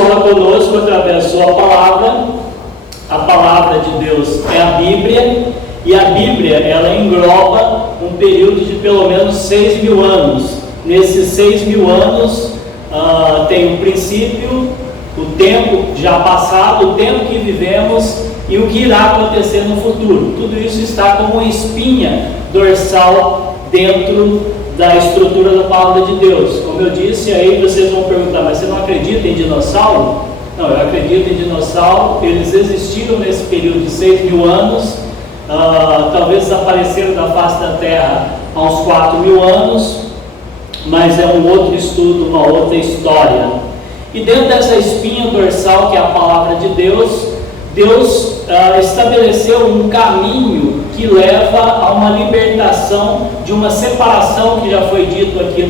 fala conosco através da sua palavra. A palavra de Deus é a Bíblia, e a Bíblia ela engloba um período de pelo menos 6.000 anos. Nesses 6.000 anos tem o princípio, o tempo já passado, o tempo que vivemos e o que irá acontecer no futuro. Tudo isso está como uma espinha dorsal dentro da estrutura da palavra de Deus. Como eu disse, aí vocês vão perguntar, mas você não acredita em dinossauro? Não, eu acredito em dinossauro. Eles existiram nesse período de 6.000 anos, talvez desapareceram da face da Terra há uns 4.000 anos, mas é um outro estudo, uma outra história. E dentro dessa espinha dorsal que é a palavra de Deus, Deus estabeleceu um caminho que leva a uma libertação de uma separação, que já foi dito aqui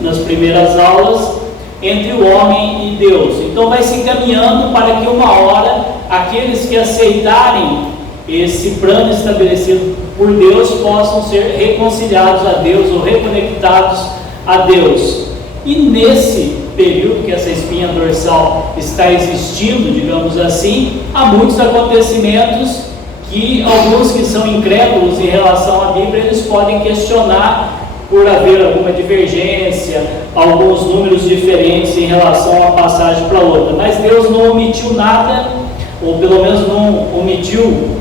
nas primeiras aulas, entre o homem e Deus. Então vai se caminhando para que uma hora aqueles que aceitarem esse plano estabelecido por Deus possam ser reconciliados a Deus ou reconectados a Deus. E nesse período que essa espinha dorsal está existindo, digamos assim, há muitos acontecimentos que alguns que são incrédulos em relação à Bíblia, eles podem questionar por haver alguma divergência, alguns números diferentes em relação a uma passagem para outra. Mas Deus não omitiu nada, ou pelo menos não omitiu,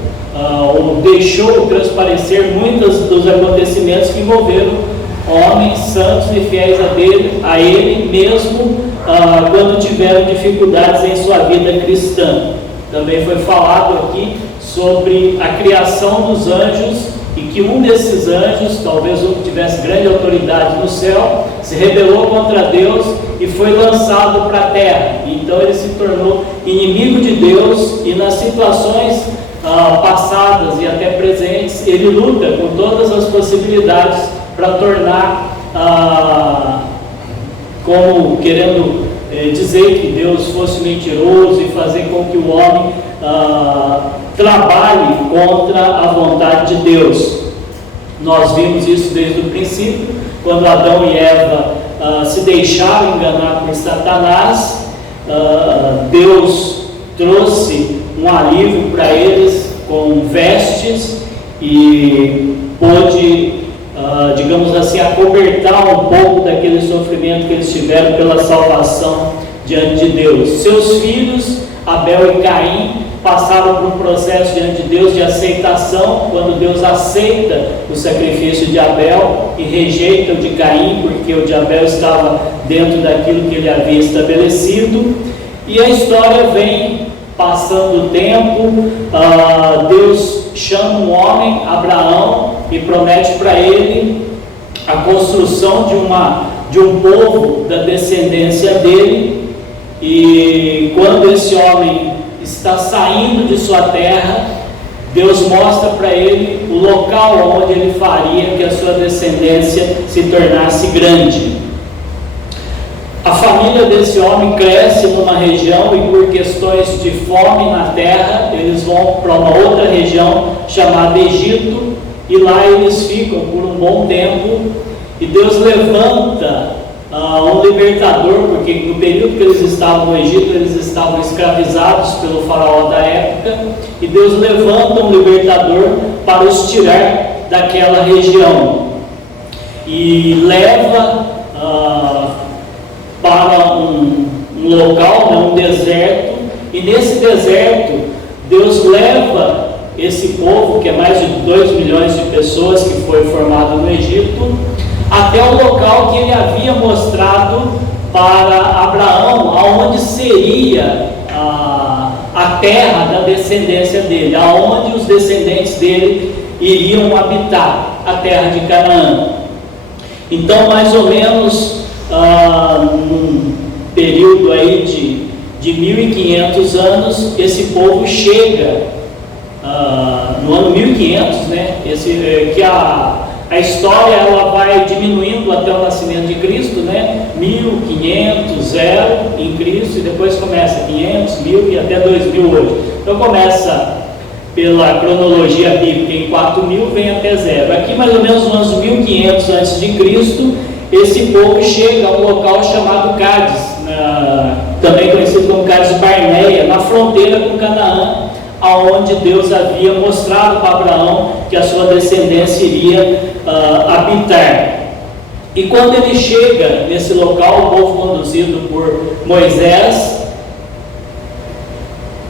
ou deixou transparecer muitos dos acontecimentos que envolveram homens santos e fiéis a Ele, mesmo quando tiveram dificuldades em sua vida cristã. Também foi falado aqui sobre a criação dos anjos, e que um desses anjos, talvez um que tivesse grande autoridade no céu, se rebelou contra Deus e foi lançado para a terra. Então ele se tornou inimigo de Deus, e nas situações passadas e até presentes, ele luta com todas as possibilidades para tornar, como querendo dizer que Deus fosse mentiroso e fazer com que o homem trabalhe contra a vontade de Deus. Nós vimos isso desde o princípio, quando Adão e Eva se deixaram enganar por Satanás. Deus trouxe um alívio para eles com vestes e pôde, digamos assim, acobertar um pouco daquele sofrimento que eles tiveram pela salvação diante de Deus. Seus filhos, Abel e Caim, passaram por um processo diante de Deus de aceitação, quando Deus aceita o sacrifício de Abel e rejeita o de Caim, porque o de Abel estava dentro daquilo que ele havia estabelecido. E a história vem passando o tempo. Deus chama um homem, Abraão, e promete para ele a construção de um povo da descendência dele. E quando esse homem está saindo de sua terra, Deus mostra para ele o local onde ele faria que a sua descendência se tornasse grande. A família desse homem cresce numa região, e por questões de fome na terra, eles vão para uma outra região chamada Egito, e lá eles ficam por um bom tempo, e Deus levanta um libertador, porque no período que eles estavam no Egito, eles estavam escravizados pelo faraó da época, e Deus levanta um libertador para os tirar daquela região, e leva para um local, um deserto, e nesse deserto Deus leva esse povo, que é mais de 2 milhões de pessoas que foi formado no Egito, até o local que ele havia mostrado para Abraão, aonde seria a terra da descendência dele, aonde os descendentes dele iriam habitar, a terra de Canaã. Então, mais ou menos num período aí de 1500 anos, esse povo chega no ano 1500, né? Que a história ela vai diminuindo até o nascimento de Cristo, né? 1500, 0 em Cristo, e depois começa 500, 1000 e até 2000 hoje. Então começa pela cronologia bíblica em 4000, vem até 0. Aqui mais ou menos nos anos 1500 a.C., esse povo chega a um local chamado Cádiz, também conhecido como Cádiz fronteira com Canaã, aonde Deus havia mostrado para Abraão que a sua descendência iria habitar. E quando ele chega nesse local, o povo conduzido por Moisés,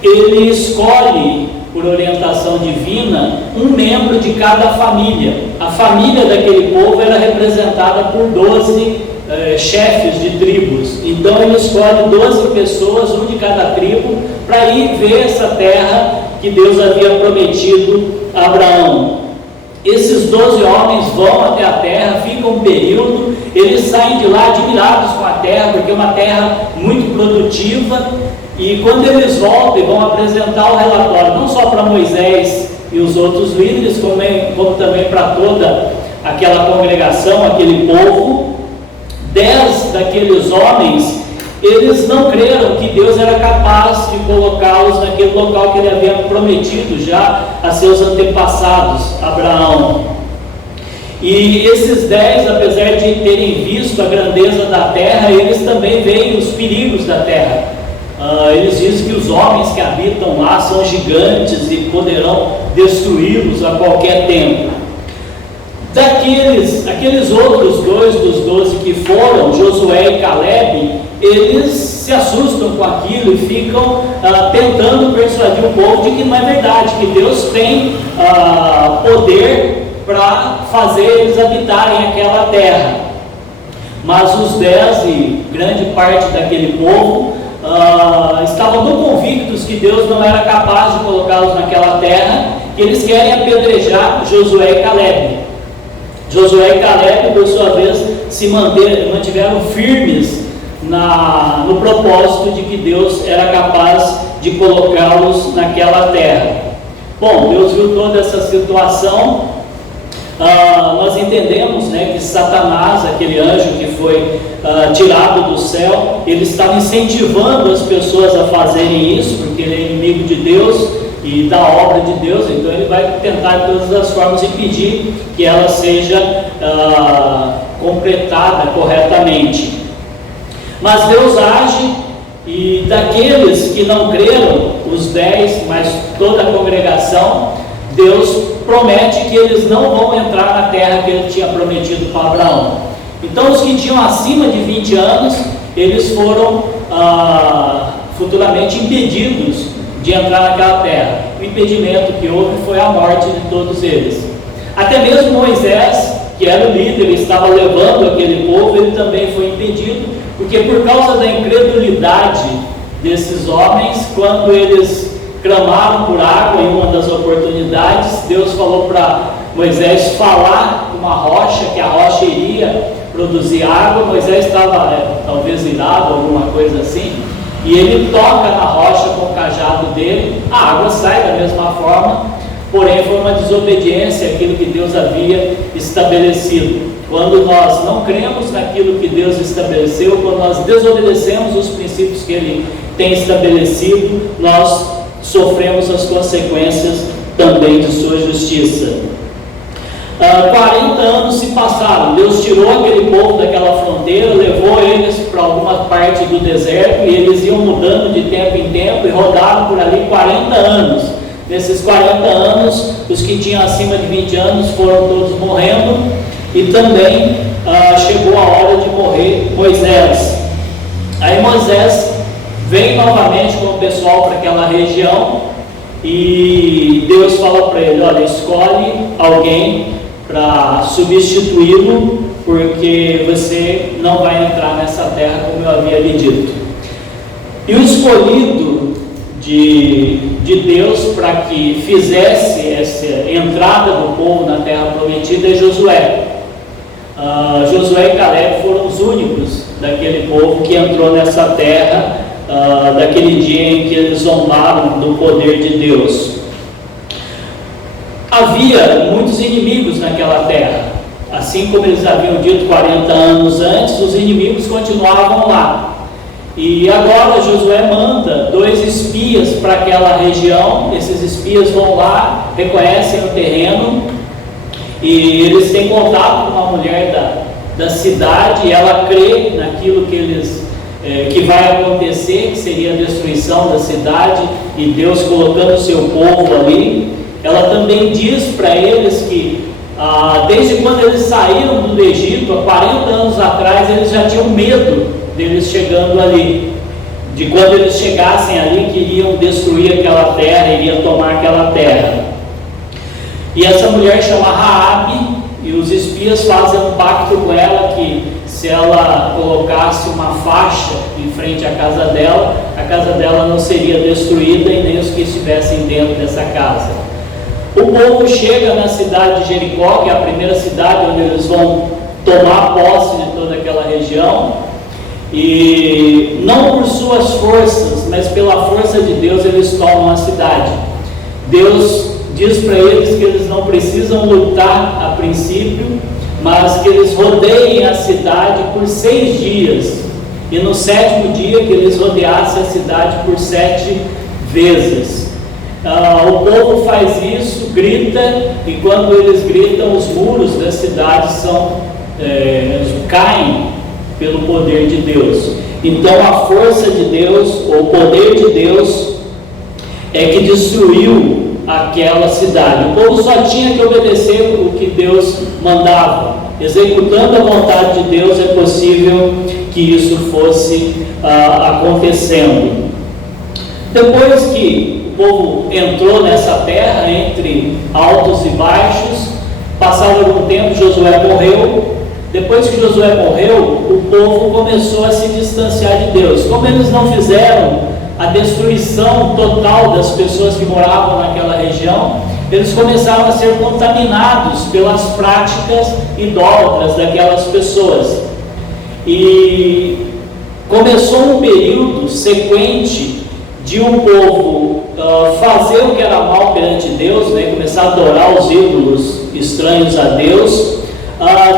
ele escolhe, por orientação divina, um membro de cada família. A família daquele povo era representada por 12 chefes de tribos. Então ele escolhe 12 pessoas, um de cada tribo, para ir ver essa terra que Deus havia prometido a Abraão. Esses 12 homens vão até a terra, ficam um período, eles saem de lá admirados com a terra, porque é uma terra muito produtiva, e quando eles voltam e vão apresentar o relatório, não só para Moisés e os outros líderes, como também para toda aquela congregação, aquele povo, 10 daqueles homens, eles não creram que Deus era capaz de colocá-los naquele local que ele havia prometido já a seus antepassados, Abraão. E esses 10, apesar de terem visto a grandeza da terra, eles também veem os perigos da terra. Eles dizem que os homens que habitam lá são gigantes e poderão destruí-los a qualquer tempo. Aqueles outros dois dos 12 que foram, Josué e Caleb, eles se assustam com aquilo e ficam tentando persuadir o povo de que não é verdade, que Deus tem poder para fazer eles habitarem aquela terra. Mas os 10 e grande parte daquele povo estavam tão convictos que Deus não era capaz de colocá-los naquela terra, que eles querem apedrejar Josué e Caleb. Josué e Caleb, por sua vez, se mantiveram firmes no propósito de que Deus era capaz de colocá-los naquela terra. Bom, Deus viu toda essa situação. Nós entendemos, que Satanás, aquele anjo que foi tirado do céu, ele estava incentivando as pessoas a fazerem isso, porque ele é inimigo de Deus e da obra de Deus, então ele vai tentar de todas as formas impedir que ela seja completada corretamente. Mas Deus age, e daqueles que não creram, os 10, mas toda a congregação, Deus promete que eles não vão entrar na terra que ele tinha prometido para Abraão. Então os que tinham acima de 20 anos, eles foram futuramente impedidos de entrar naquela terra. O impedimento que houve foi a morte de todos eles. Até mesmo Moisés, que era o líder, ele estava levando aquele povo, ele também foi impedido, porque por causa da incredulidade desses homens, quando eles clamaram por água em uma das oportunidades, Deus falou para Moisés falar com uma rocha, que a rocha iria produzir água. Moisés estava talvez irado, alguma coisa assim, e ele toca na rocha com o cajado dele, a água sai da mesma forma, porém foi uma desobediência àquilo que Deus havia estabelecido. Quando nós não cremos naquilo que Deus estabeleceu, quando nós desobedecemos os princípios que Ele tem estabelecido, nós sofremos as consequências também de sua justiça. 40 anos se passaram, Deus tirou aquele povo daquela fronteira, levou eles para alguma parte do deserto, e eles iam mudando de tempo em tempo, e rodaram por ali 40 anos. Nesses 40 anos, os que tinham acima de 20 anos foram todos morrendo, e também chegou a hora de morrer Moisés. Aí Moisés vem novamente com o pessoal para aquela região, e Deus fala para ele: olha, escolhe alguém para substituí-lo, porque você não vai entrar nessa terra como eu havia lhe dito. E o escolhido de Deus para que fizesse essa entrada do povo na terra prometida é Josué. Josué e Caleb foram os únicos daquele povo que entrou nessa terra daquele dia em que eles zombaram do poder de Deus. Havia muitos inimigos naquela terra, assim como eles haviam dito 40 anos antes, os inimigos continuavam lá. E agora Josué manda 2 espias para aquela região. Esses espias vão lá, reconhecem o terreno, e eles têm contato com uma mulher da cidade, e ela crê naquilo que eles que vai acontecer, que seria a destruição da cidade e Deus colocando o seu povo ali. Ela também diz para eles que desde quando eles saíram do Egito, há 40 anos atrás, eles já tinham medo deles chegando ali, de quando eles chegassem ali, que iriam destruir aquela terra, iriam tomar aquela terra. E essa mulher chama Raabe, e os espias fazem um pacto com ela que se ela colocasse uma faixa em frente à casa dela não seria destruída e nem os que estivessem dentro dessa casa. O povo chega na cidade de Jericó, que é a primeira cidade onde eles vão tomar posse de toda aquela região, e não por suas forças, mas pela força de Deus eles tomam a cidade. Deus diz para eles que eles não precisam lutar a princípio, mas que eles rodeiem a cidade por 6 dias, e no 7º dia que eles rodeassem a cidade por 7 vezes. O povo faz isso, grita, e quando eles gritam, os muros da cidade caem pelo poder de Deus. Então a força de Deus, o poder de Deus é que destruiu aquela cidade. O povo só tinha que obedecer o que Deus mandava. Executando a vontade de Deus, é possível que isso fosse acontecendo. Depois que o povo entrou nessa terra, entre altos e baixos, passado algum tempo, Josué morreu. Depois que Josué morreu, o povo começou a se distanciar de Deus. Como eles não fizeram a destruição total das pessoas que moravam naquela região, eles começaram a ser contaminados pelas práticas idólatras daquelas pessoas. E começou um período sequente de um povo fazer o que era mal perante Deus, começar a adorar os ídolos estranhos a Deus.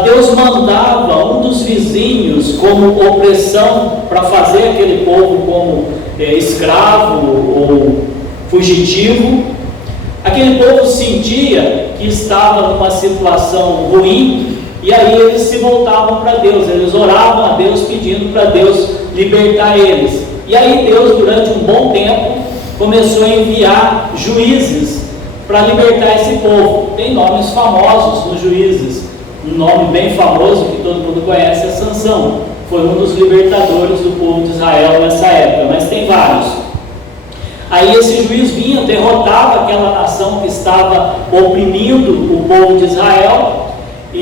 Deus mandava um dos vizinhos como opressão para fazer aquele povo como escravo ou fugitivo. Aquele povo sentia que estava numa situação ruim, e aí eles se voltavam para Deus, eles oravam a Deus pedindo para Deus libertar eles. E aí Deus, durante um bom tempo, começou a enviar juízes para libertar esse povo. Tem nomes famosos nos juízes. Um nome bem famoso que todo mundo conhece é Sansão. Foi um dos libertadores do povo de Israel nessa época, mas tem vários. Aí esse juiz vinha, derrotava aquela nação que estava oprimindo o povo de Israel, e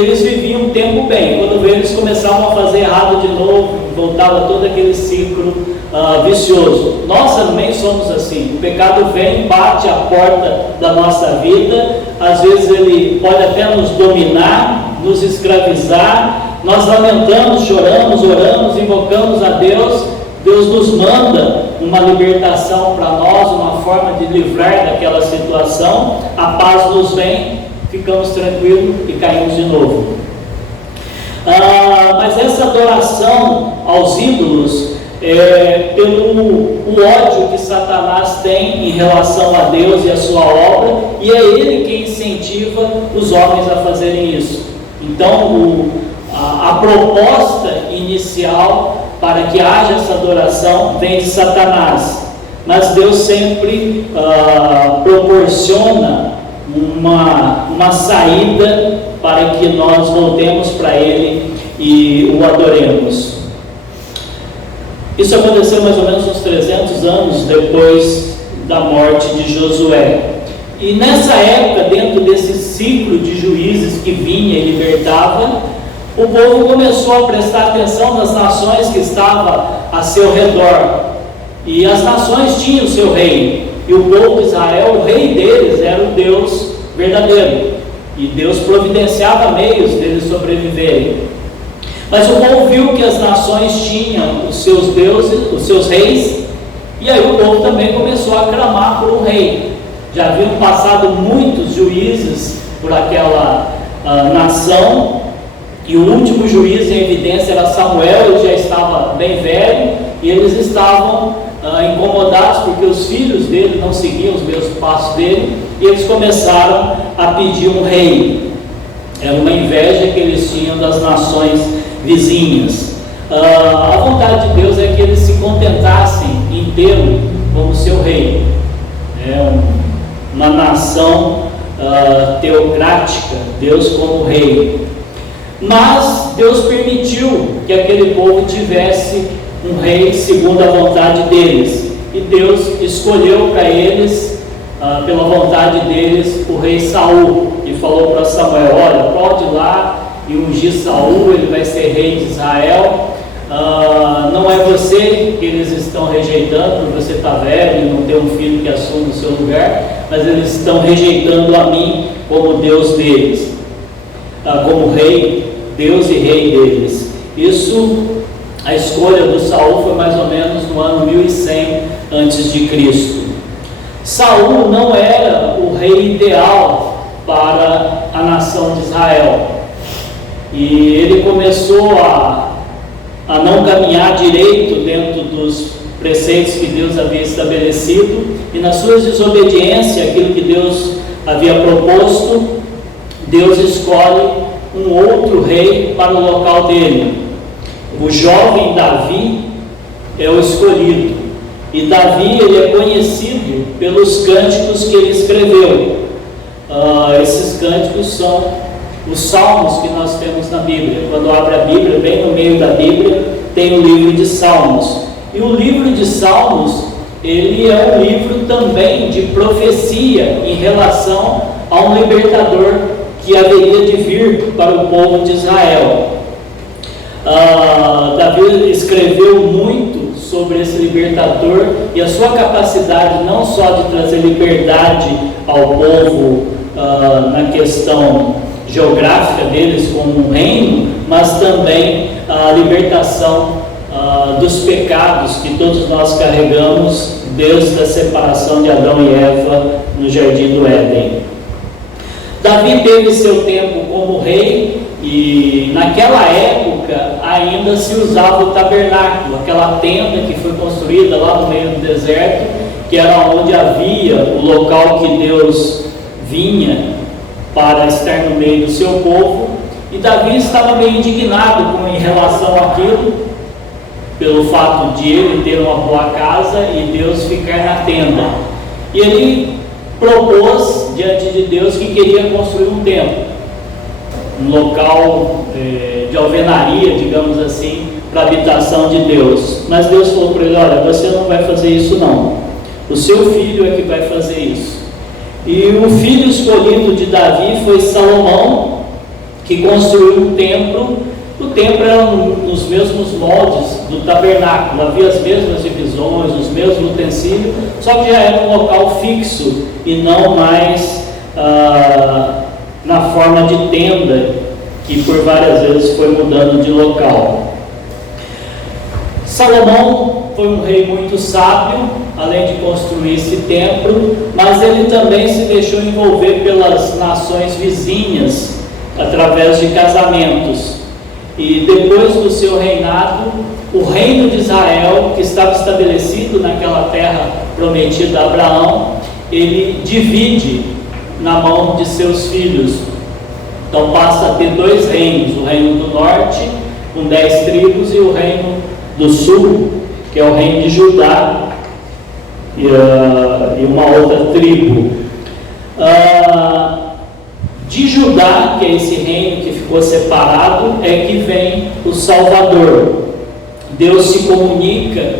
eles viviam um tempo bem. Quando eles começavam a fazer errado de novo, voltava todo aquele ciclo vicioso. Nós também somos assim. O pecado vem, bate a porta da nossa vida. Às vezes ele pode até nos dominar, nos escravizar. Nós lamentamos, choramos, oramos, invocamos a Deus. Deus nos manda uma libertação para nós, uma forma de livrar daquela situação. A paz nos vem, ficamos tranquilos e caímos de novo. Mas essa adoração aos ídolos, pelo o ódio que Satanás tem em relação a Deus e a sua obra, e é ele quem incentiva os homens a fazerem isso. Então a proposta inicial para que haja essa adoração vem de Satanás, mas Deus sempre proporciona uma saída para que nós voltemos para Ele e o adoremos. Isso aconteceu mais ou menos uns 300 anos depois da morte de Josué. E nessa época, dentro desse ciclo de juízes que vinha e libertava, o povo começou a prestar atenção nas nações que estavam a seu redor. E as nações tinham o seu rei. E o povo de Israel, o rei deles era o Deus verdadeiro. E Deus providenciava meios deles sobreviverem. Mas o povo viu que as nações tinham os seus deuses, os seus reis, e aí o povo também começou a clamar por um rei. Já haviam passado muitos juízes por aquela nação, e o último juiz em evidência era Samuel. Ele já estava bem velho, e eles estavam incomodados porque os filhos dele não seguiam os mesmos passos dele, e eles começaram a pedir um rei. Era uma inveja que eles tinham das nações vizinhas. A vontade de Deus é que eles se contentassem em tê-lo como seu rei. Uma nação teocrática, Deus como rei. Mas Deus permitiu que aquele povo tivesse um rei segundo a vontade deles. E Deus escolheu para eles, pela vontade deles, o rei Saul. E falou para Samuel: olha, pode ir lá e ungir Saul, ele vai ser rei de Israel. Não é você que eles estão rejeitando, porque você está velho e não tem um filho que assuma o seu lugar, mas eles estão rejeitando a mim como Deus deles, como rei, Deus e rei deles. A escolha do Saul foi mais ou menos no ano 1100 a.C. Saul não era o rei ideal para a nação de Israel, e ele começou a não caminhar direito dentro dos preceitos que Deus havia estabelecido, e na sua desobediência àquilo que Deus havia proposto, Deus escolhe um outro rei para o local dele. O jovem Davi é o escolhido, e Davi ele é conhecido pelos cânticos que ele escreveu. Esses cânticos são os salmos que nós temos na Bíblia. Quando abre a Bíblia, bem no meio da Bíblia tem o livro de Salmos, e o livro de Salmos ele é um livro também de profecia em relação a um libertador que haveria de vir para o povo de Israel. Davi escreveu muito sobre esse libertador e a sua capacidade não só de trazer liberdade ao povo na questão geográfica deles como um reino, mas também a libertação dos pecados que todos nós carregamos desde a separação de Adão e Eva no Jardim do Éden. Davi teve seu tempo como rei, e naquela época ainda se usava o tabernáculo, aquela tenda que foi construída lá no meio do deserto, que era onde havia o local que Deus vinha para estar no meio do seu povo. E Davi estava meio indignado em relação àquilo, pelo fato de ele ter uma boa casa e Deus ficar na tenda. E ele propôs diante de Deus que queria construir um templo, um local de alvenaria, digamos assim, para a habitação de Deus. Mas Deus falou para ele: olha, você não vai fazer isso não, o seu filho é que vai fazer isso. E o filho escolhido de Davi foi Salomão, que construiu um templo. O templo era nos mesmos moldes do tabernáculo, havia as mesmas divisões, os mesmos utensílios, só que já era um local fixo e não mais na forma de tenda, que por várias vezes foi mudando de local. Salomão foi um rei muito sábio, além de construir esse templo, mas ele também se deixou envolver pelas nações vizinhas através de casamentos. E depois do seu reinado, o reino de Israel, que estava estabelecido naquela terra prometida a Abraão, ele divide na mão de seus filhos. Então passa a ter dois reinos: o reino do norte, com 10 tribos, e o reino do sul, que é o reino de Judá e uma outra tribo. De Judá, que é esse reino que ficou separado, é que vem o Salvador. Deus se comunica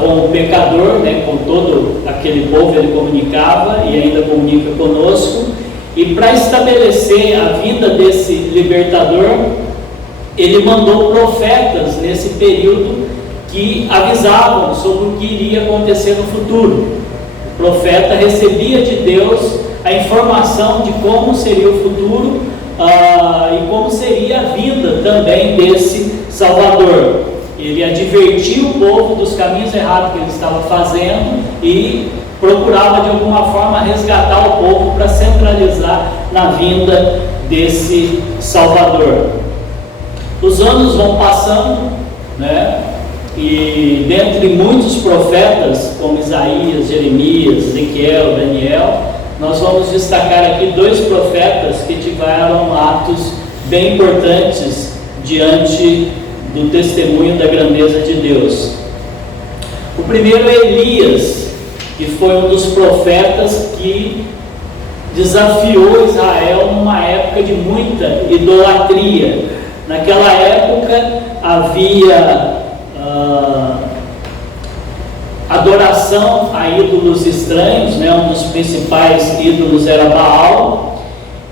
com o pecador, com todo aquele povo ele comunicava e ainda comunica conosco. E para estabelecer a vinda desse libertador, ele mandou profetas nesse período que avisavam sobre o que iria acontecer no futuro. O profeta recebia de Deus a informação de como seria o futuro e como seria a vinda também desse Salvador. Ele advertia o povo dos caminhos errados que ele estava fazendo e procurava de alguma forma resgatar o povo para centralizar na vinda desse Salvador. Os anos vão passando, e dentre muitos profetas como Isaías, Jeremias, Ezequiel, Daniel, nós vamos destacar aqui 2 profetas que tiveram atos bem importantes diante do testemunho da grandeza de Deus. O primeiro é Elias, que foi um dos profetas que desafiou Israel numa época de muita idolatria. Naquela época havia adoração a ídolos estranhos, né? Um dos principais ídolos era Baal,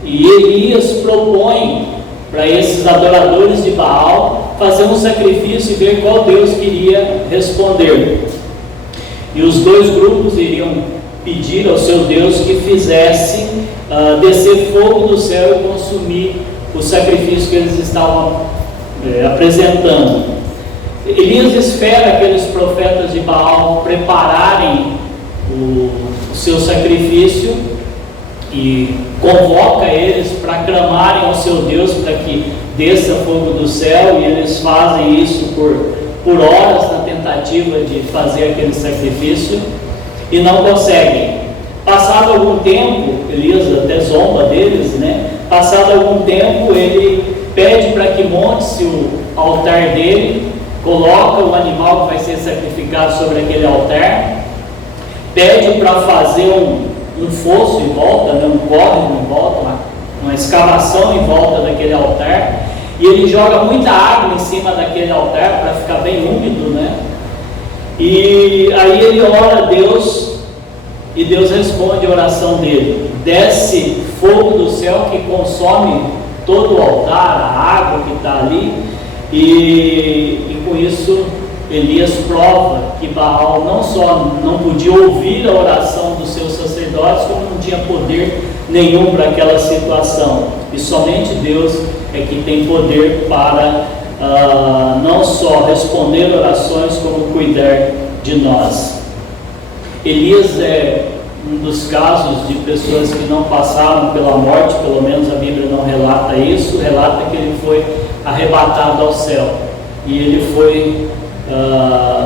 e Elias propõe para esses adoradores de Baal fazer um sacrifício e ver qual Deus queria responder. E os dois grupos iriam pedir ao seu Deus que fizesse descer fogo do céu e consumir o sacrifício que eles estavam apresentando. Elias espera aqueles profetas de Baal prepararem o seu sacrifício e convoca eles para clamarem ao seu Deus para que desça fogo do céu, e eles fazem isso por horas na tentativa de fazer aquele sacrifício e não conseguem. Passado algum tempo, Elias até zomba deles, né? Passado algum tempo, ele pede para que monte-se o altar dele, coloca o animal que vai ser sacrificado sobre aquele altar, pede para fazer um fosso em volta, né? Um córrego em volta, uma escavação em volta daquele altar, e ele joga muita água em cima daquele altar para ficar bem úmido, né? E aí ele ora a Deus, e Deus responde a oração dele. Desce fogo do céu que consome todo o altar, a água que está ali, e com isso Elias prova que Baal não só não podia ouvir a oração dos seus sacerdotes, como não tinha poder nenhum para aquela situação. E somente Deus é que tem poder para não só responder orações, como cuidar de nós. Elias é um dos casos de pessoas que não passaram pela morte, pelo menos a Bíblia não relata isso, relata que ele foi arrebatado ao céu, e ele foi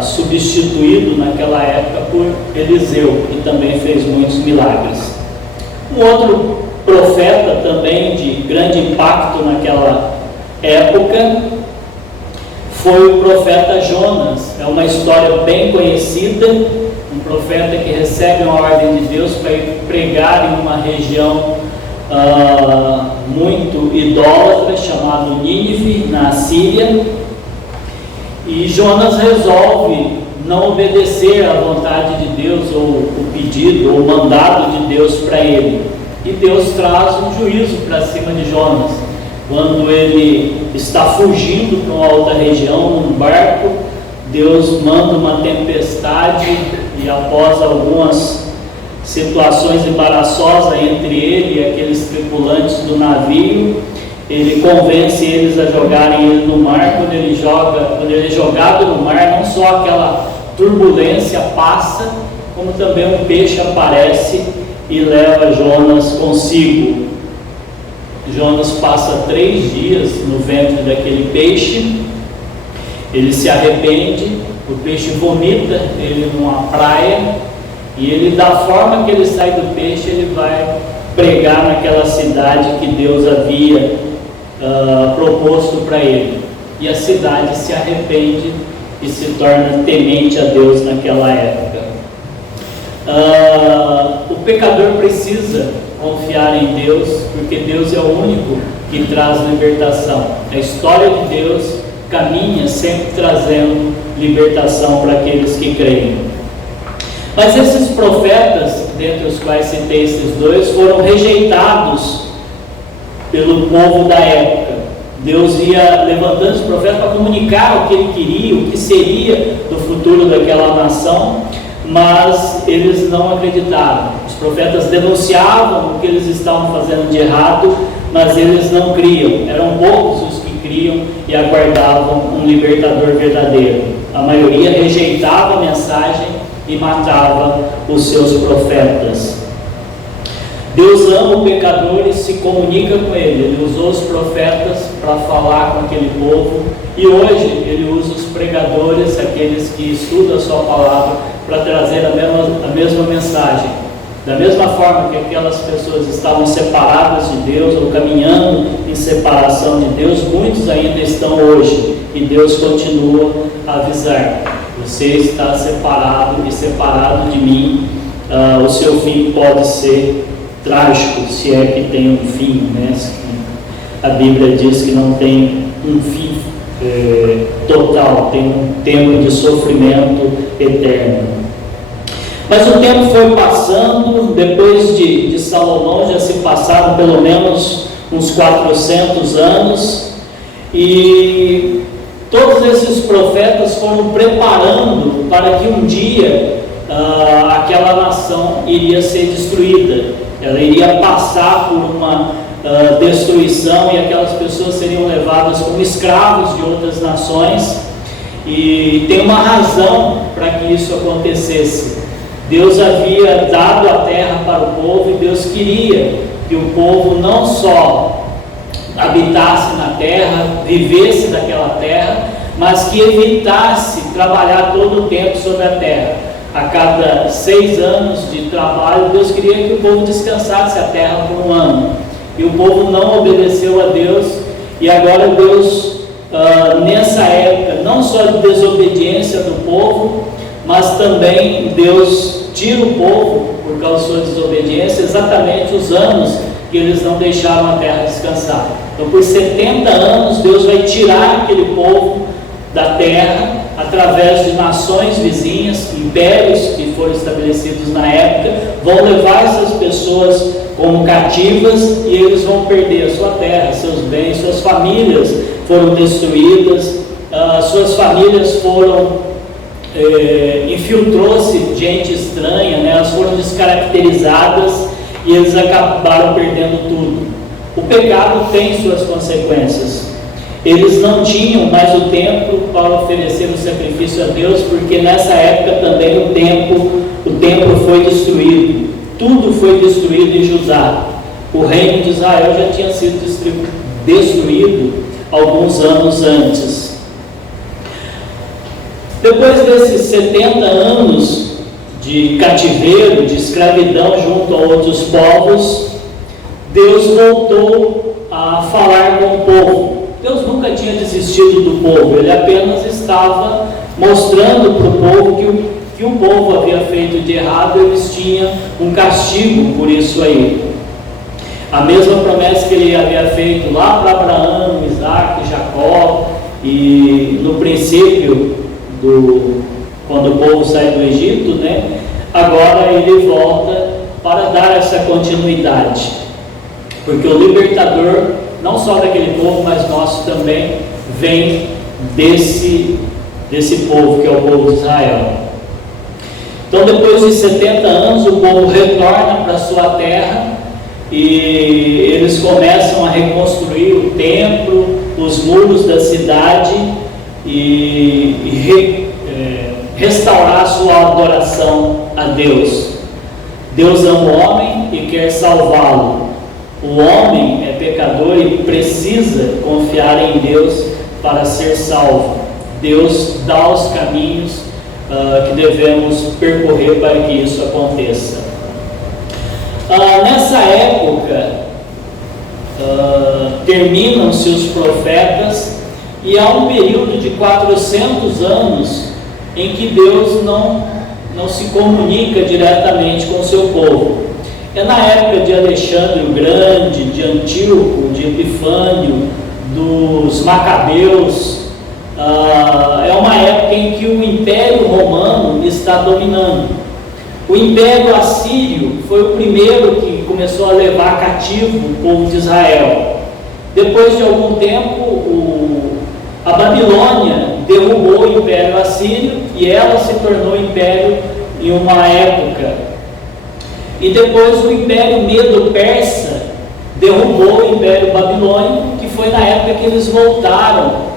substituído naquela época por Eliseu, que também fez muitos milagres. Um outro profeta também de grande impacto naquela época foi o profeta Jonas. É uma história bem conhecida, um profeta que recebe uma ordem de Deus para ir pregar em uma região muito idólatra, chamado Nínive, na Síria, e Jonas resolve não obedecer à vontade de Deus, ou o pedido, ou o mandado de Deus para ele, e Deus traz um juízo para cima de Jonas. Quando ele está fugindo para uma outra região, num barco, Deus manda uma tempestade, e após algumas situações embaraçosas entre ele e aqueles tripulantes do navio, ele convence eles a jogarem ele no mar. Quando ele é jogado no mar, não só aquela turbulência passa, como também um peixe aparece e leva Jonas consigo. Jonas passa 3 dias no ventre daquele peixe, ele se arrepende, o peixe vomita ele numa praia, e ele, da forma que ele sai do peixe, ele vai pregar naquela cidade que Deus havia proposto para ele, e a cidade se arrepende e se torna temente a Deus naquela época. O pecador precisa confiar em Deus, porque Deus é o único que traz libertação. A história de Deus caminha sempre trazendo libertação para aqueles que creem. Mas esses profetas, dentre os quais citei esses dois, foram rejeitados pelo povo da época. Deus ia levantando os profetas para comunicar o que ele queria, o que seria do futuro daquela nação, mas eles não acreditaram. Os profetas denunciavam o que eles estavam fazendo de errado, mas eles não criam. Eram poucos os que criam e aguardavam um libertador verdadeiro. A maioria rejeitava a mensagem e matava os seus profetas. Deus ama o pecador e se comunica com ele. Ele usou os profetas para falar com aquele povo, e hoje ele usa os pregadores, aqueles que estudam a sua palavra, para trazer a mesma mensagem. Da mesma forma que aquelas pessoas estavam separadas de Deus, ou caminhando em separação de Deus, muitos ainda estão hoje e Deus continua a avisar: você está separado e separado de mim, o seu fim pode ser trágico, se é que tem um fim, né? A Bíblia diz que não tem um fim total, tem um tempo de sofrimento eterno. Mas o tempo foi passando. Depois de Salomão já se passaram pelo menos uns 400 anos, e todos esses profetas foram preparando para que um dia aquela nação iria ser destruída, ela iria passar por uma destruição, e aquelas pessoas seriam levadas como escravos de outras nações. E tem uma razão para que isso acontecesse. Deus havia dado a terra para o povo, e Deus queria que o povo não só habitasse na terra, vivesse daquela terra, mas que evitasse trabalhar todo o tempo sobre a terra. A cada 6 anos de trabalho, Deus queria que o povo descansasse a terra por um ano. E o povo não obedeceu a Deus, e agora Deus, nessa época, não só de desobediência do povo, mas também Deus tira o povo, por causa da sua desobediência, exatamente os anos que eles não deixaram a terra descansar. Então, por 70 anos, Deus vai tirar aquele povo da terra, através de nações vizinhas, impérios que foram estabelecidos na época, vão levar essas pessoas como cativas, e eles vão perder a sua terra, seus bens, suas famílias foram destruídas, suas famílias foram infiltrou-se gente estranha, né? Elas foram descaracterizadas, e eles acabaram perdendo tudo. O pecado tem suas consequências. Eles não tinham mais o templo para oferecer o sacrifício a Deus, porque nessa época também o templo foi destruído, tudo foi destruído em Judá. O reino de Israel já tinha sido destruído alguns anos antes. Depois desses 70 anos de cativeiro, de escravidão junto a outros povos, Deus voltou a falar com o povo. Deus nunca tinha desistido do povo, Ele apenas estava mostrando para o povo que o povo havia feito de errado, eles tinham um castigo por isso aí. A mesma promessa que Ele havia feito lá para Abraão, Isaac, Jacó, e no princípio, quando o povo sai do Egito, né? Agora Ele volta para dar essa continuidade, porque o libertador, não só daquele povo, mas nosso também, vem desse povo, que é o povo de Israel. Então, depois de 70 anos, o povo retorna para a sua terra, e eles começam a reconstruir o templo, os muros da cidade, e restaurar a sua adoração a Deus. Deus ama o homem e quer salvá-lo. O homem é pecador e precisa confiar em Deus para ser salvo. Deus dá os caminhos que devemos percorrer para que isso aconteça. Nessa época, terminam-se os profetas, e há um período de 400 anos em que Deus não se comunica diretamente com o seu povo. É na época de Alexandre o Grande, de Antíoco, de Epifânio, dos Macabeus. É uma época em que o Império Romano está dominando. O Império Assírio foi o primeiro que começou a levar cativo o povo de Israel. Depois de algum tempo, a Babilônia derrubou o Império Assírio, e ela se tornou império em uma época. E depois o Império Medo-Persa derrubou o Império Babilônico, que foi na época que eles voltaram,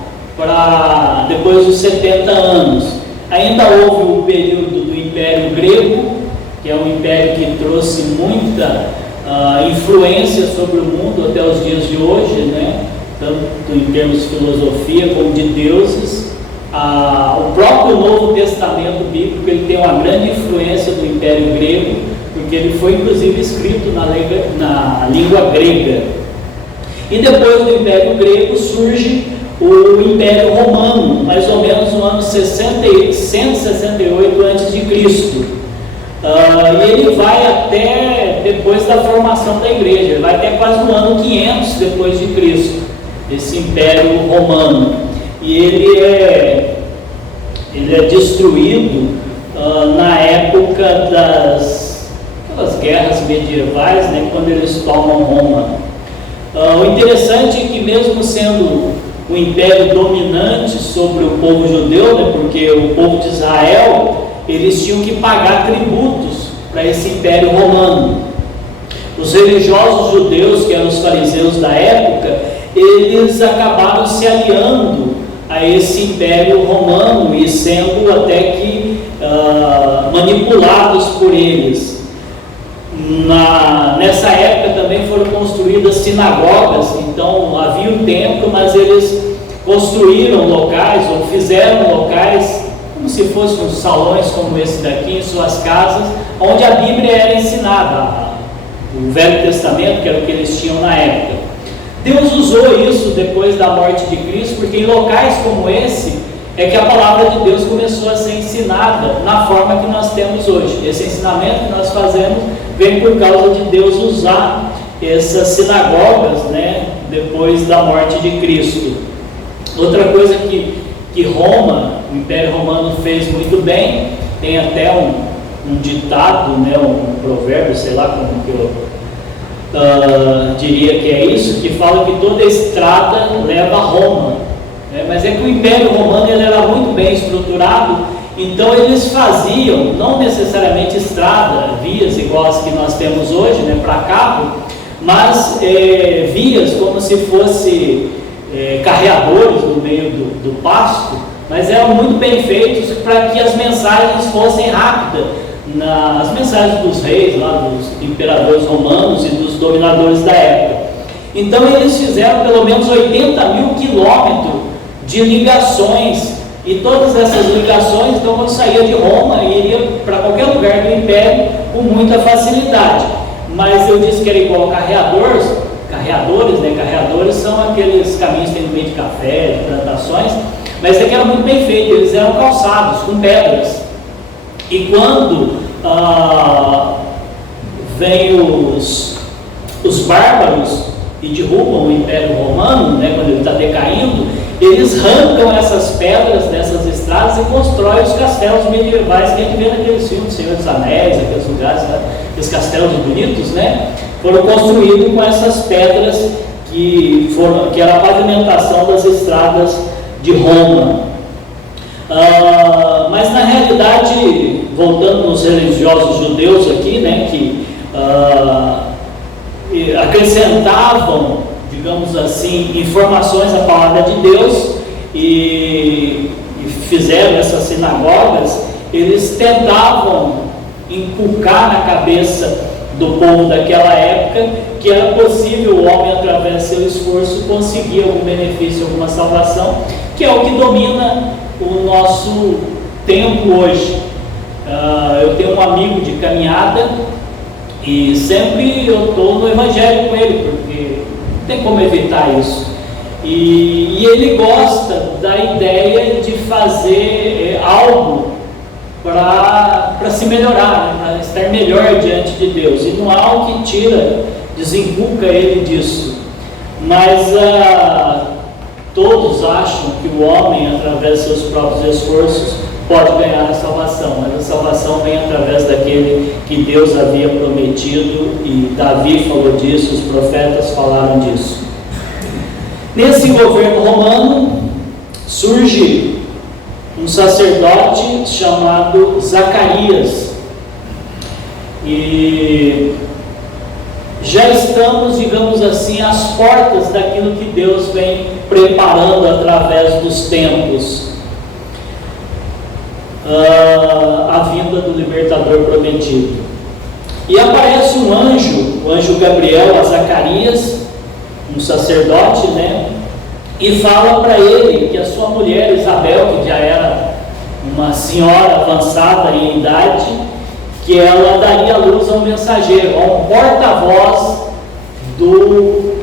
depois dos 70 anos. Ainda houve o período do Império Grego, que é um império que trouxe muita influência sobre o mundo até os dias de hoje, né? Tanto em termos de filosofia como de deuses. O próprio Novo Testamento bíblico, ele tem uma grande influência do Império Grego, porque ele foi inclusive escrito na língua grega. E depois do Império Grego surge o Império Romano, mais ou menos no ano 168 a.C. E ele vai até depois da formação da igreja, ele vai até quase no ano 500 depois de Cristo, esse Império Romano. E ele é destruído na época aquelas guerras medievais, né, quando eles tomam Roma. O interessante é que, mesmo sendo o império dominante sobre o povo judeu, né, porque o povo de Israel, eles tinham que pagar tributos para esse Império Romano. Os religiosos judeus, que eram os fariseus da época, eles acabaram se aliando a esse Império Romano e sendo até que manipulados por eles. Nessa época também foram construídas sinagogas, então havia um templo, mas eles construíram locais ou fizeram locais como se fossem salões como esse daqui em suas casas, onde a Bíblia era ensinada, o Velho Testamento, que era o que eles tinham na época. Deus usou isso depois da morte de Cristo, porque em locais como esse é que a palavra de Deus começou a ser ensinada na forma que nós temos hoje. Esse ensinamento que nós fazemos vem por causa de Deus usar essas sinagogas, né, depois da morte de Cristo. Outra coisa que Roma, o Império Romano, fez muito bem, tem até um ditado, né, um provérbio, sei lá como que eu diria que é isso, que fala que toda estrada leva a Roma, né? Mas é que o Império Romano ele era muito bem estruturado, então eles faziam, não necessariamente estrada, vias igual as que nós temos hoje, né, para carro, mas vias como se fosse carreadores no meio do pasto, mas eram muito bem feitos para que as mensagens fossem rápidas, as mensagens dos reis, lá, dos imperadores romanos e dos dominadores da época. Então eles fizeram pelo menos 80 mil quilômetros de ligações, e todas essas ligações, então, quando saía de Roma, iria para qualquer lugar do Império com muita facilidade. Mas eu disse que era igual carreadores, né? Carreadores são aqueles caminhos que tem no meio de café, de plantações, mas isso aqui era muito bem feito, eles eram calçados com pedras. E quando vem os bárbaros e derrubam o Império Romano, né, quando ele está decaindo, eles arrancam essas pedras dessas estradas e constroem os castelos medievais que a gente vê naqueles filmes, Senhor dos Anéis, aqueles lugares, né, aqueles castelos bonitos, né, foram construídos com essas pedras que era a pavimentação das estradas de Roma. Mas na realidade, voltando nos religiosos judeus aqui, né, que acrescentavam, digamos assim, informações à palavra de Deus e fizeram essas sinagogas, eles tentavam inculcar na cabeça do povo daquela época que era possível o homem, através do seu esforço, conseguir algum benefício, alguma salvação, que é o que domina o nosso tempo hoje. Eu tenho um amigo de caminhada e sempre eu estou no Evangelho com ele, porque não tem como evitar isso. E ele gosta da ideia de fazer algo para se melhorar, né? Para estar melhor diante de Deus. E não há algo que desinculca ele disso. Mas todos acham que o homem, através de seus próprios esforços, pode ganhar a salvação, mas a salvação vem através daquele que Deus havia prometido, e Davi falou disso, os profetas falaram disso. Nesse governo romano surge um sacerdote chamado Zacarias, e já estamos, digamos assim, às portas daquilo que Deus vem preparando através dos tempos. A vinda do libertador prometido. E aparece um anjo, o anjo Gabriel, a Zacarias, um sacerdote, né? E fala para ele que a sua mulher Isabel, que já era uma senhora avançada em idade, que ela daria à luz a um mensageiro, a um porta-voz do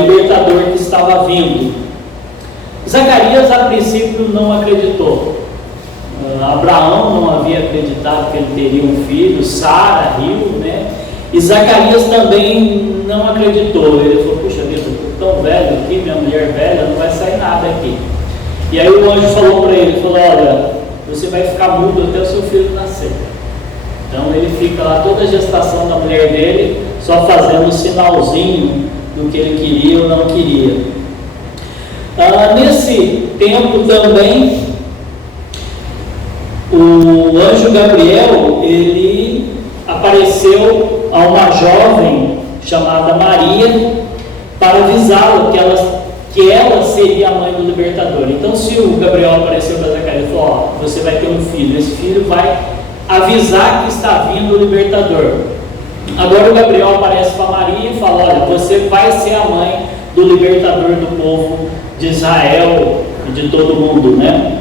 libertador que estava vindo. Zacarias, a princípio, não acreditou. Abraão não havia acreditado que ele teria um filho, Sara riu, né? E Zacarias também não acreditou. Ele falou: puxa vida, eu estou tão velho aqui, minha mulher velha, não vai sair nada aqui. E aí o anjo falou para ele, falou: olha, você vai ficar mudo até o seu filho nascer. Então ele fica lá toda a gestação da mulher dele, só fazendo um sinalzinho do que ele queria ou não queria. Nesse tempo também, o anjo Gabriel, ele apareceu a uma jovem chamada Maria para avisá-la que ela seria a mãe do libertador. Então, se o Gabriel apareceu para Zacarias e falou: ó, você vai ter um filho, esse filho vai avisar que está vindo o libertador. Agora o Gabriel aparece para Maria e fala: olha, você vai ser a mãe do libertador do povo de Israel e de todo mundo, né?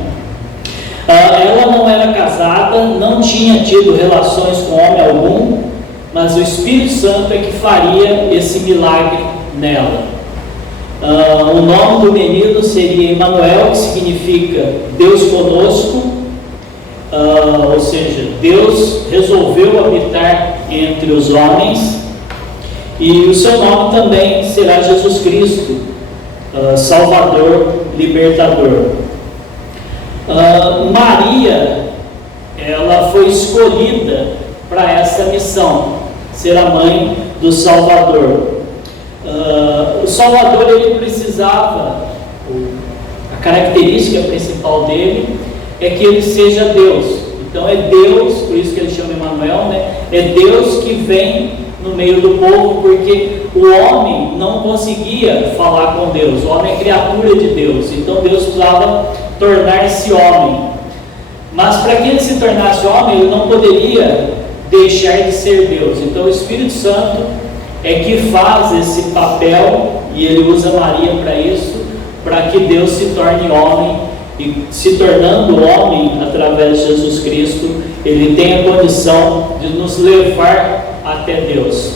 Ela não era casada, não tinha tido relações com homem algum, mas o Espírito Santo é que faria esse milagre nela. O nome do menino seria Emanuel, que significa Deus conosco, ou seja, Deus resolveu habitar entre os homens, e o seu nome também será Jesus Cristo, Salvador, Libertador. Maria, ela foi escolhida para essa missão, ser a mãe do Salvador. O Salvador, ele precisava, a característica principal dele é que ele seja Deus. Então é Deus, por isso que ele chama Emanuel, né? É Deus que vem no meio do povo, porque o homem não conseguia falar com Deus. O homem é criatura de Deus, então Deus precisava tornar-se homem. Mas para que ele se tornasse homem, ele não poderia deixar de ser Deus. Então o Espírito Santo é que faz esse papel, e ele usa Maria para isso, para que Deus se torne homem, e se tornando homem através de Jesus Cristo, ele tem a condição de nos levar até Deus.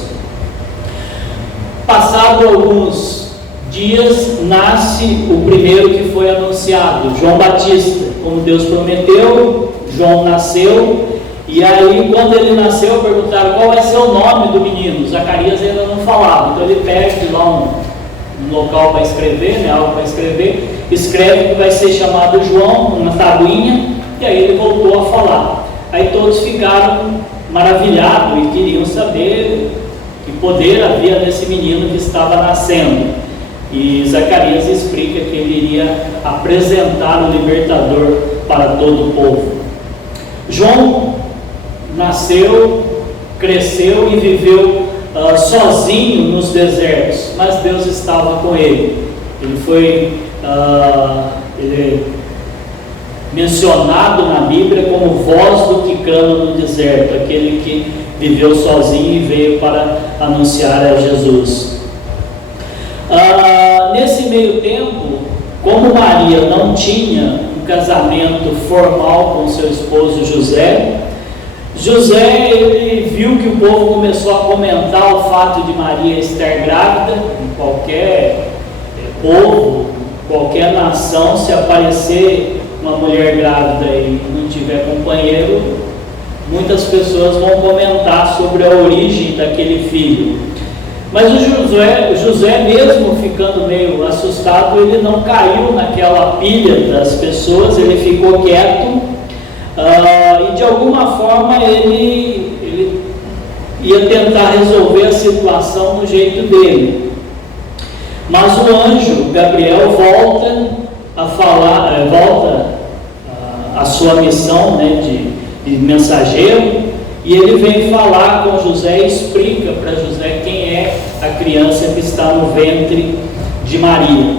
Passado alguns dias, nasce o primeiro que foi anunciado, João Batista. Como Deus prometeu, João nasceu. E aí, quando ele nasceu, perguntaram qual vai ser o nome do menino. Zacarias ainda não falava, então ele pede lá um local para escrever, né, algo para escrever, escreve que vai ser chamado João, uma tabuinha, e aí ele voltou a falar. Aí todos ficaram maravilhados e queriam saber que poder havia nesse menino que estava nascendo. E Zacarias explica que ele iria apresentar o libertador para todo o povo. João nasceu, cresceu e viveu sozinho nos desertos, mas Deus estava com ele. Ele foi mencionado na Bíblia como voz do que clama no deserto, aquele que viveu sozinho e veio para anunciar a Jesus. Nesse meio tempo, como Maria não tinha um casamento formal com seu esposo José, ele viu que o povo começou a comentar o fato de Maria estar grávida. Em qualquer povo, qualquer nação, se aparecer uma mulher grávida e não tiver companheiro, muitas pessoas vão comentar sobre a origem daquele filho. Mas o José, mesmo ficando meio assustado, ele não caiu naquela pilha das pessoas, ele ficou quieto. E de alguma forma ele ia tentar resolver a situação do jeito dele. Mas o anjo Gabriel volta a falar, a sua missão, né, de mensageiro, e ele vem falar com José e explica para José quem é a criança que está no ventre de Maria.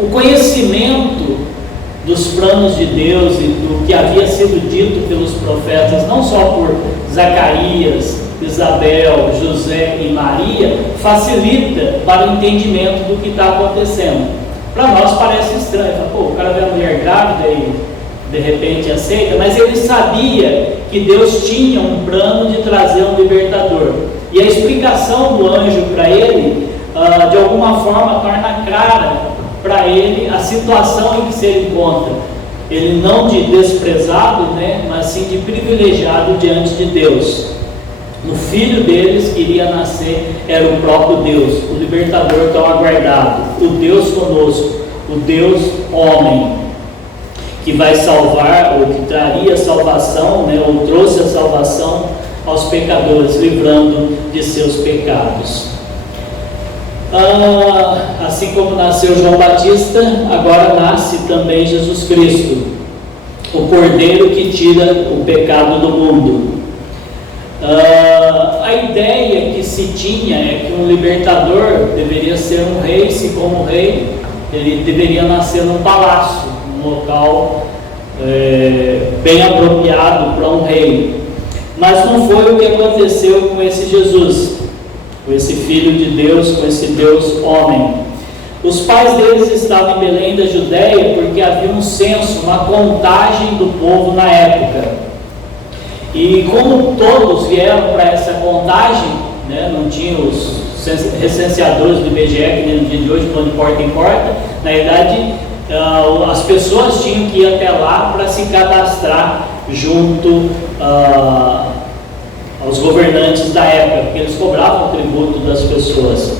O conhecimento dos planos de Deus e do que havia sido dito pelos profetas, não só por Zacarias, Isabel, José e Maria, facilita para o entendimento do que está acontecendo. Para nós parece estranho, o cara vê a mulher grávida e de repente aceita, mas ele sabia que Deus tinha um plano de trazer um libertador, e a explicação do anjo para ele, de alguma forma torna clara para ele a situação em que se ele encontra. Ele não de desprezado, né, mas sim de privilegiado diante de Deus. O filho deles que iria nascer era o próprio Deus, o libertador tão aguardado, o Deus conosco, o Deus homem, que vai salvar, ou que traria salvação, né, ou trouxe a salvação aos pecadores, livrando de seus pecados. Assim como nasceu João Batista, agora nasce também Jesus Cristo, o Cordeiro que tira o pecado do mundo. A ideia que se tinha é que um libertador deveria ser um rei, se como rei, ele deveria nascer num palácio, um local bem apropriado para um rei. Mas não foi o que aconteceu com esse Jesus, com esse Filho de Deus, com esse Deus homem. Os pais deles estavam em Belém da Judéia porque havia um censo, uma contagem do povo na época. E como todos vieram para essa contagem, né, não tinha os recenseadores do IBGE, que nem no dia de hoje, de porta em porta, na verdade, as pessoas tinham que ir até lá para se cadastrar junto aos governantes da época, porque eles cobravam o tributo das pessoas.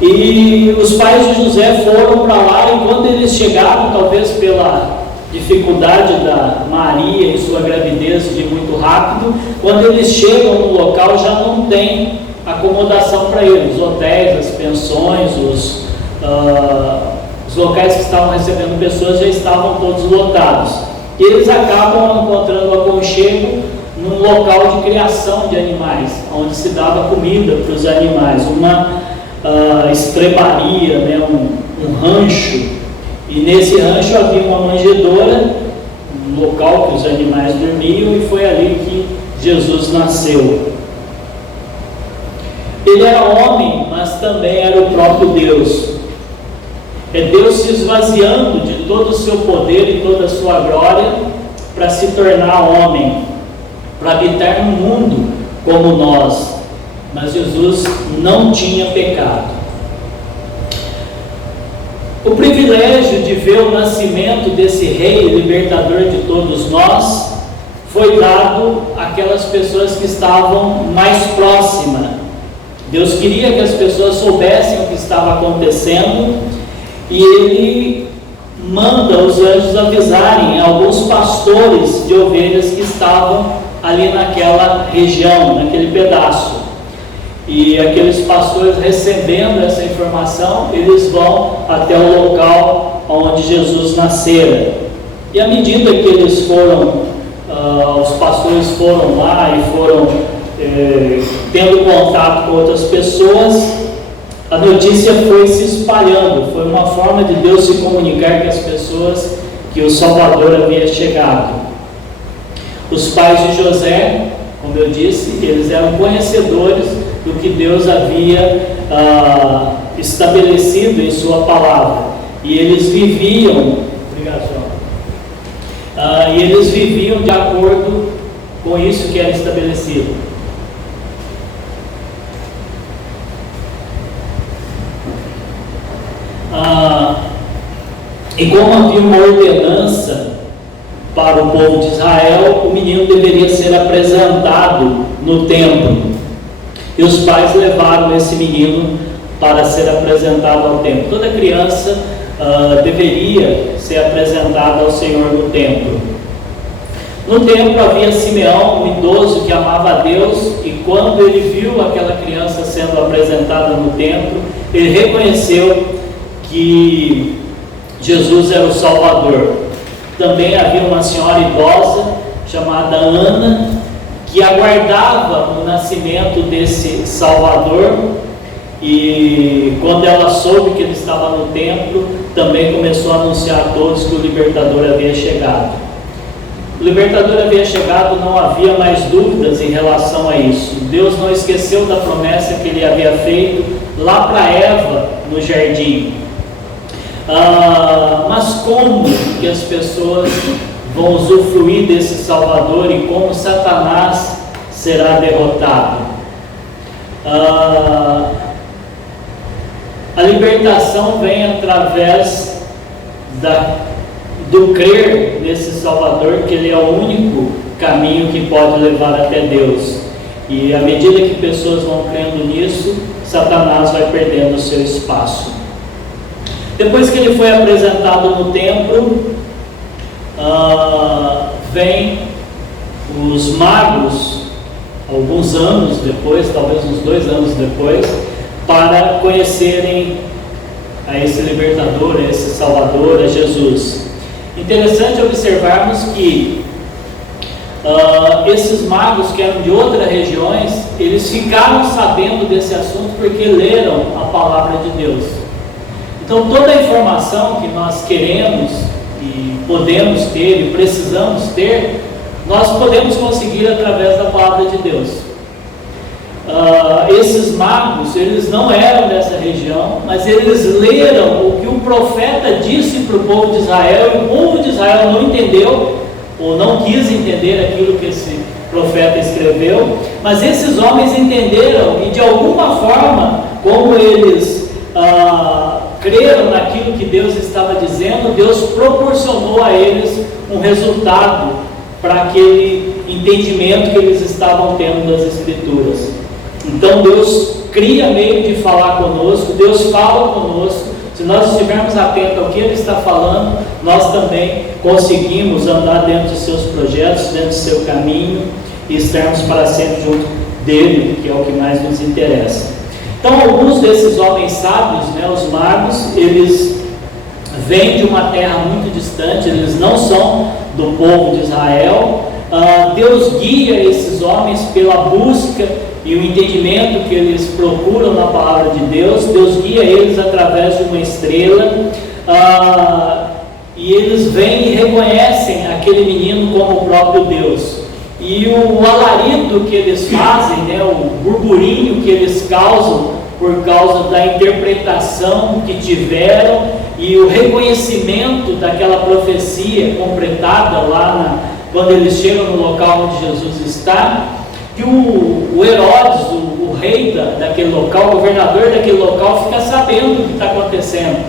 E os pais de José foram para lá, e quando eles chegaram, talvez pela dificuldade da Maria em sua gravidez de muito rápido, quando eles chegam no local já não tem acomodação para eles, os hotéis, as pensões, os locais que estavam recebendo pessoas já estavam todos lotados, e eles acabam encontrando aconchego num local de criação de animais, onde se dava comida para os animais, uma estrebaria, né, um rancho. E nesse rancho havia uma manjedoura, um local que os animais dormiam, e foi ali que Jesus nasceu. Ele era homem, mas também era o próprio Deus. É Deus se esvaziando de todo o seu poder e toda a sua glória para se tornar homem, para habitar no mundo como nós. Mas Jesus não tinha pecado. O privilégio de ver o nascimento desse rei libertador de todos nós foi dado àquelas pessoas que estavam mais próximas. Deus queria que as pessoas soubessem o que estava acontecendo, e Ele manda os anjos avisarem alguns pastores de ovelhas que estavam ali naquela região, naquele pedaço. E aqueles pastores, recebendo essa informação, eles vão até o local onde Jesus nascera. E à medida que eles foram, os pastores foram lá e foram tendo contato com outras pessoas, a notícia foi se espalhando. Foi uma forma de Deus se comunicar com as pessoas que o Salvador havia chegado. Os pais de José, como eu disse, eles eram conhecedores do que Deus havia estabelecido em sua palavra, e eles viviam, e eles viviam de acordo com isso que era estabelecido. E como havia uma ordenança para o povo de Israel, o menino deveria ser apresentado no templo. E os pais levaram esse menino para ser apresentado ao templo. Toda criança deveria ser apresentada ao Senhor no templo. No templo havia Simeão, um idoso que amava a Deus, e quando ele viu aquela criança sendo apresentada no templo, ele reconheceu que Jesus era o Salvador. Também havia uma senhora idosa chamada Ana, que aguardava o nascimento desse Salvador, e quando ela soube que ele estava no templo, também começou a anunciar a todos que o libertador havia chegado. O libertador havia chegado, não havia mais dúvidas em relação a isso. Deus não esqueceu da promessa que ele havia feito lá para Eva no jardim. Mas como que as pessoas vão usufruir desse Salvador, e como Satanás será derrotado? A libertação vem através do crer nesse Salvador, que Ele é o único caminho que pode levar até Deus. E à medida que pessoas vão crendo nisso, Satanás vai perdendo o seu espaço. Depois que ele foi apresentado no templo, vem os magos, alguns anos depois, talvez uns 2 anos depois, para conhecerem a esse libertador, a esse Salvador, a Jesus. Interessante observarmos que esses magos que eram de outras regiões, eles ficaram sabendo desse assunto porque leram a palavra de Deus. Então toda a informação que nós queremos e podemos ter e precisamos ter, nós podemos conseguir através da palavra de Deus. Esses magos, eles não eram dessa região, mas eles leram o que o profeta disse para o povo de Israel, e o povo de Israel não entendeu, ou não quis entender aquilo que esse profeta escreveu, mas esses homens entenderam, e de alguma forma, como eles creram naquilo que Deus estava dizendo, Deus proporcionou a eles um resultado para aquele entendimento que eles estavam tendo das Escrituras. Então Deus cria meio de falar conosco, Deus fala conosco. Se nós estivermos atentos ao que Ele está falando, nós também conseguimos andar dentro de seus projetos, dentro do seu caminho, e estarmos para sempre junto dele, que é o que mais nos interessa. Então alguns desses homens sábios, os magos, eles vêm de uma terra muito distante, eles não são do povo de Israel. Deus guia esses homens pela busca e o entendimento que eles procuram na palavra de Deus. Deus guia eles através de uma estrela, e eles vêm e reconhecem aquele menino como o próprio Deus. E o alarido que eles fazem, o burburinho que eles causam por causa da interpretação que tiveram e o reconhecimento daquela profecia completada lá quando eles chegam no local onde Jesus está, que o Herodes, o rei daquele local, o governador daquele local, fica sabendo do que está acontecendo.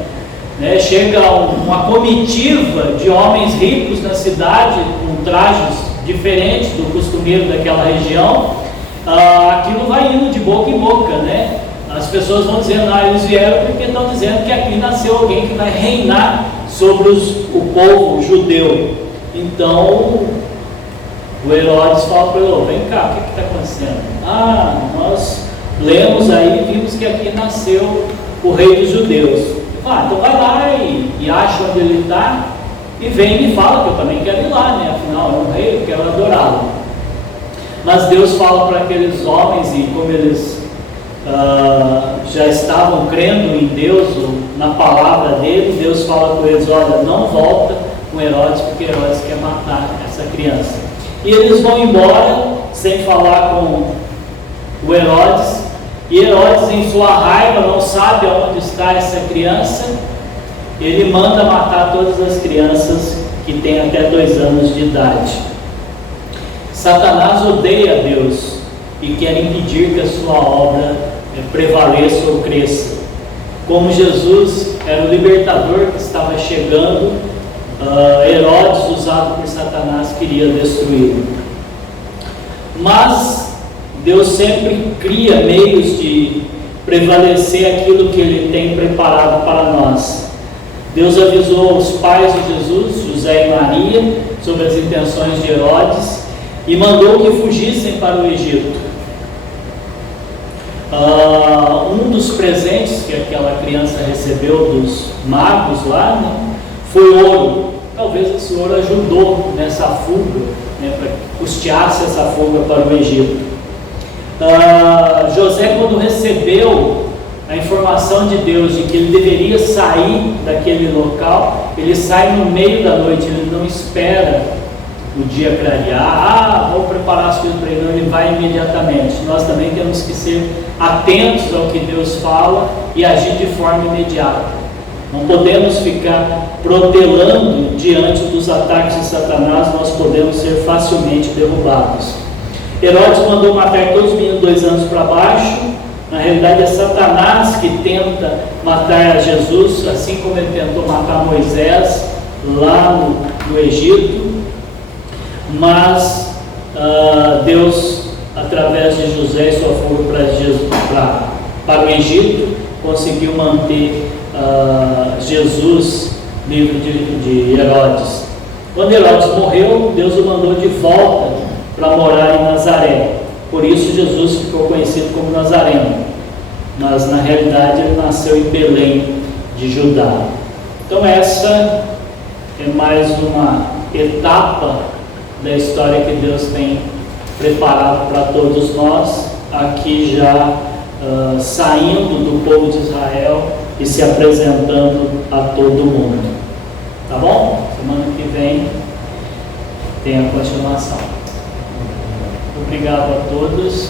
Chega uma comitiva de homens ricos na cidade, com trajes diferentes do costumeiro daquela região. Aquilo vai indo de boca em boca, As pessoas vão dizendo, eles vieram porque estão dizendo que aqui nasceu alguém que vai reinar sobre o povo judeu. Então o Herodes fala para ele: vem cá, o que está acontecendo? Nós lemos aí e vimos que aqui nasceu o rei dos judeus. Então vai lá e acha onde ele está e vem e me fala, que eu também quero ir lá, afinal é um rei, eu quero adorá-lo. Mas Deus fala para aqueles homens, e como eles já estavam crendo em Deus, na palavra dele, Deus fala com eles: olha, não volta com Herodes, porque Herodes quer matar essa criança. E eles vão embora sem falar com o Herodes, e Herodes, em sua raiva, não sabe aonde está essa criança. Ele manda matar todas as crianças que têm até 2 anos de idade. Satanás odeia Deus e quer impedir que a sua obra prevaleça ou cresça. Como Jesus era o libertador que estava chegando, Herodes, usado por Satanás, queria destruí-lo. Mas Deus sempre cria meios de prevalecer aquilo que Ele tem preparado para nós. Deus avisou os pais de Jesus, José e Maria, sobre as intenções de Herodes, e mandou que fugissem para o Egito. Um dos presentes que aquela criança recebeu dos magos lá, foi ouro. Talvez esse ouro ajudou nessa fuga, para custear-se essa fuga para o Egito. José, quando recebeu a informação de Deus de que ele deveria sair daquele local, ele sai no meio da noite, ele não espera o dia clarear, vou preparar as coisas para ele, não, ele vai imediatamente. Nós também temos que ser atentos ao que Deus fala e agir de forma imediata. Não podemos ficar protelando diante dos ataques de Satanás, nós podemos ser facilmente derrubados. Herodes mandou matar todos os meninos 2 anos para baixo, Na realidade é Satanás que tenta matar Jesus, assim como ele tentou matar Moisés lá no Egito, mas Deus, através de José e sua fuga para o Egito, conseguiu manter Jesus livre de Herodes. Quando Herodes morreu, Deus o mandou de volta para morar em Nazaré. Por isso Jesus ficou conhecido como Nazareno, mas na realidade ele nasceu em Belém de Judá. Então essa é mais uma etapa da história que Deus tem preparado para todos nós, aqui já saindo do povo de Israel e se apresentando a todo mundo. Tá bom? Semana que vem tem a continuação. Obrigado a todos.